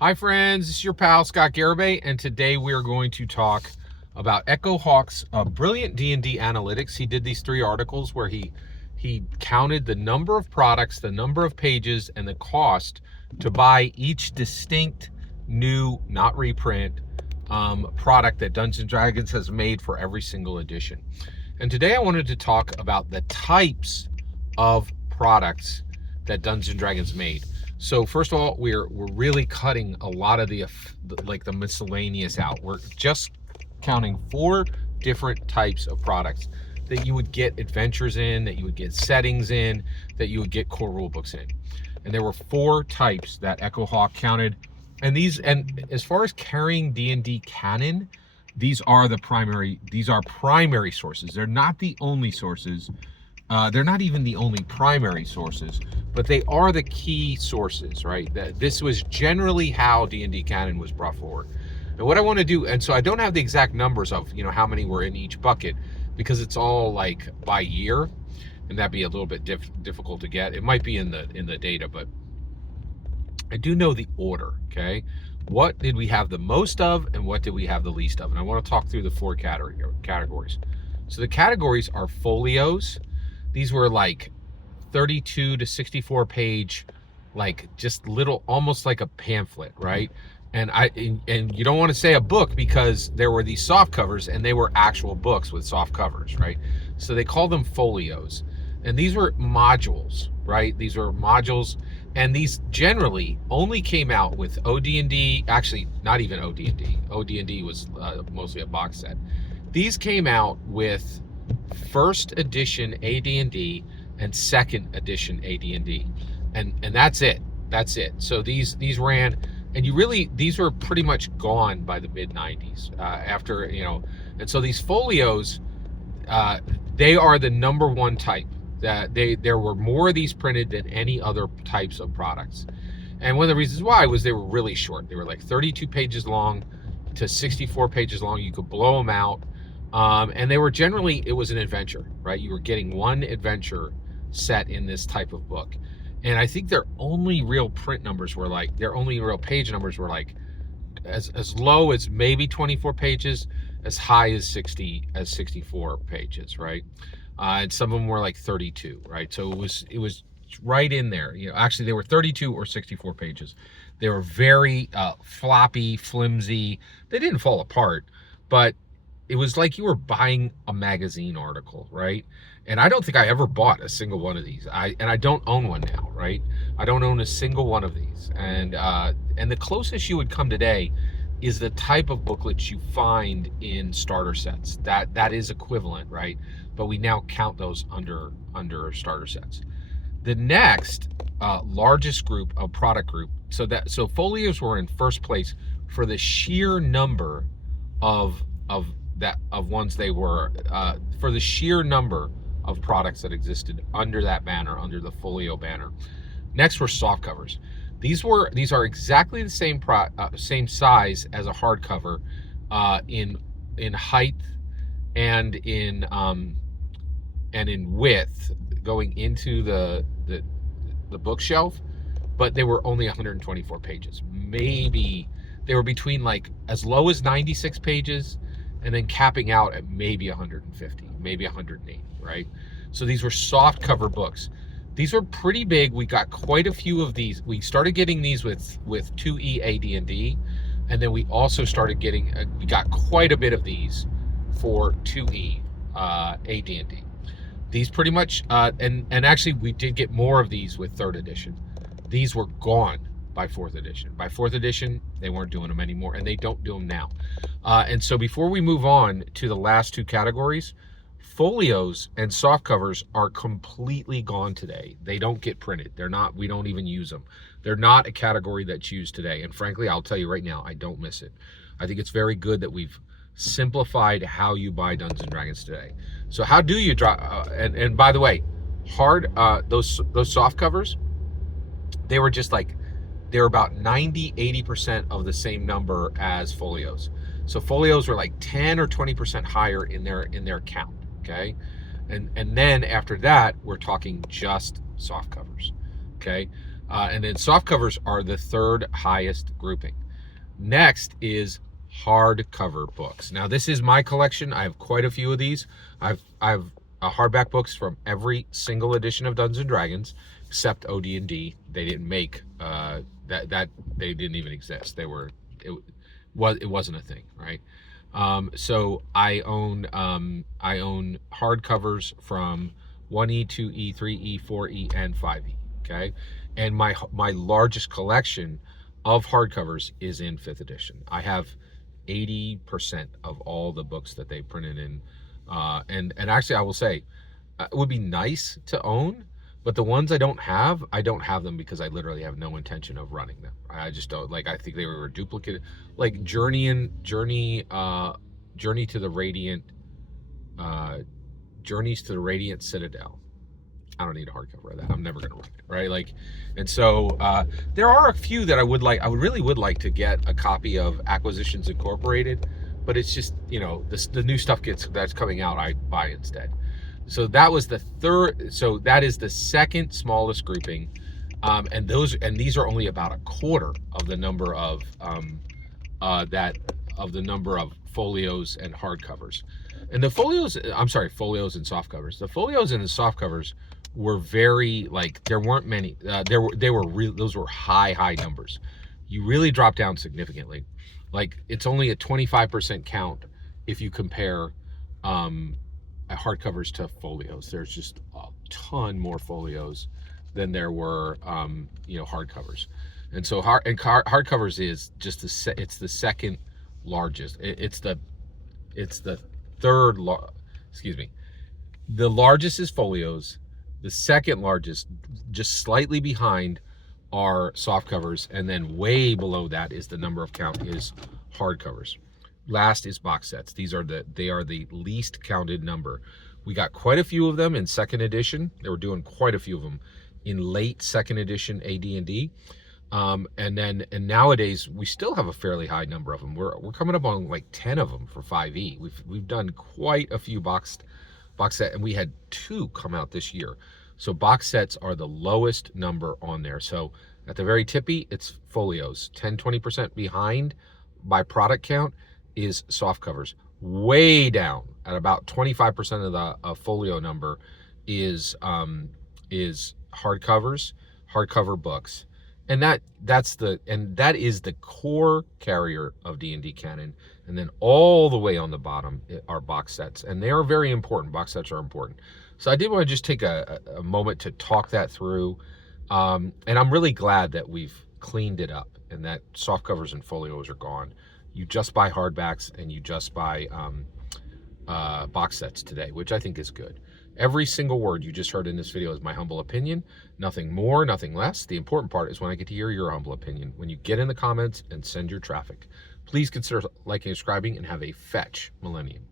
Hi friends, this is your pal Scott Garibay, and today we are going to talk about Echohawk's brilliant D&D analytics. He did these 3 articles where he counted the number of products, the number of pages, and the cost to buy each distinct new, not reprint, product that Dungeons & Dragons has made for every single edition. And today I wanted to talk about the types of products that Dungeons & Dragons made. So first of all, we're really cutting a lot of the miscellaneous out. We're just counting 4 different types of products that you would get adventures in, that you would get settings in, that you would get core rulebooks in. And there were 4 types that Echohawk counted. And as far as carrying D&D canon, these are primary sources. They're not the only sources. They're not even the only primary sources, but they are the key sources, right? This was generally how D&D canon was brought forward. And what I want to do, and so I don't have the exact numbers of, how many were in each bucket, because it's all like by year, and that'd be a little bit difficult to get. It might be in the data, but I do know the order, okay? What did we have the most of, and what did we have the least of? And I want to talk through the 4 categories. So the categories are folios. These were like 32 to 64 page, like just little, almost like a pamphlet, right? And you don't want to say a book because there were these soft covers and they were actual books with soft covers, right? So they called them folios. And these were modules, right? These were modules, and these generally only came out with OD&D, actually not even OD&D. OD&D was mostly a box set. These came out with first edition AD&D and second edition AD&D, and that's it. So these ran, and these were pretty much gone by the mid 90s after, and so these folios, they are the number one type. That there were more of these printed than any other types of products. And one of the reasons why was they were really short. They were like 32 pages long to 64 pages long. You could blow them out. And they were generally, it was an adventure, right? You were getting one adventure set in this type of book. And I think their only real page numbers were like as low as maybe 24 pages, as high as 64 pages, right? And some of them were like 32, right? So it was right in there. Actually they were 32 or 64 pages. They were very floppy, flimsy. They didn't fall apart, but it was like you were buying a magazine article, right? And I don't think I ever bought a single one of these. I don't own one now, right? I don't own a single one of these. And the closest you would come today is the type of booklets you find in starter sets. That is equivalent, right? But we now count those under starter sets. The next largest product group, so folios were in first place for the sheer number of ones they were, for the sheer number of products that existed under that banner, under the folio banner. Next were soft covers. These are exactly the same size as a hardcover, in height and in width going into the bookshelf, but they were only 124 pages. Maybe they were between like as low as 96 pages and then capping out at maybe 150, maybe 180, right? So these were soft cover books. These were pretty big. We got quite a few of these. We started getting these with 2E AD&D, and then we also started getting, we got quite a bit of these for 2E AD&D. These pretty much, and actually we did get more of these with 3rd edition. These were gone by 4th edition. By 4th edition, they weren't doing them anymore, and they don't do them now. And so before we move on to the last 2 categories, folios and soft covers are completely gone today. They don't get printed. We don't even use them. They're not a category that's used today. And frankly, I'll tell you right now, I don't miss it. I think it's very good that we've simplified how you buy Dungeons & Dragons today. So how do you draw, and by the way, those soft covers, they were just like, they're about 90-80% of the same number as folios. So folios were like 10 or 20% higher in their count, okay? And then after that, we're talking just soft covers, okay? And then soft covers are the third highest grouping. Next is hardcover books. Now this is my collection. I have quite a few of these. I've hardback books from every single edition of Dungeons and Dragons except OD&D. They didn't make that they didn't even exist. It wasn't a thing, right? So I own hardcovers from 1E, 2E, 3E, 4E, and 5E. Okay, and my largest collection of hardcovers is in 5th edition. I have 80% of all the books that they printed in, and actually I will say it would be nice to own, but the ones I don't have them because I literally have no intention of running them. I just don't, like, I think they were duplicated, like Journey to the Radiant, Journeys to the Radiant Citadel. I don't need a hardcover of that. I'm never gonna run it, right? Like, and so there are a few that I would really like to get a copy of Acquisitions Incorporated, but it's just, you know, the new stuff that's coming out, I buy instead. So that was the third. So that is the second smallest grouping, and these are only about a quarter of the number of folios and hardcovers. And the folios, folios and softcovers. The folios and the softcovers were very, like, there weren't many. Those were high numbers. You really dropped down significantly. Like, it's only a 25% count if you compare hardcovers to folios. There's just a ton more folios than there were hardcovers. And so hardcovers is just it's the second largest. It's the third excuse me. The largest is folios. The second largest, just slightly behind, are softcovers, and then way below that is the number of count is hardcovers. Last is box sets. They are the least counted number. We got quite a few of them in 2nd edition. They were doing quite a few of them in late 2nd edition AD&D. And nowadays we still have a fairly high number of them. We're coming up on like 10 of them for 5e. We've done quite a few box set, and we had 2 come out this year. So box sets are the lowest number on there. So at the very tippy, it's folios. 10-20% behind by product count is soft covers. Way down at about 25% of the folio number is hardcovers, hardcover books. And that is the core carrier of D&D canon. And then all the way on the bottom are box sets, and they are very important. Box sets are important. So I did want to just take a moment to talk that through. And I'm really glad that we've cleaned it up and that soft covers and folios are gone. You just buy hardbacks and you just buy box sets today, which I think is good. Every single word you just heard in this video is my humble opinion. Nothing more, nothing less. The important part is when I get to hear your humble opinion, when you get in the comments and send your traffic. Please consider liking and subscribing, and have a fetch millennium.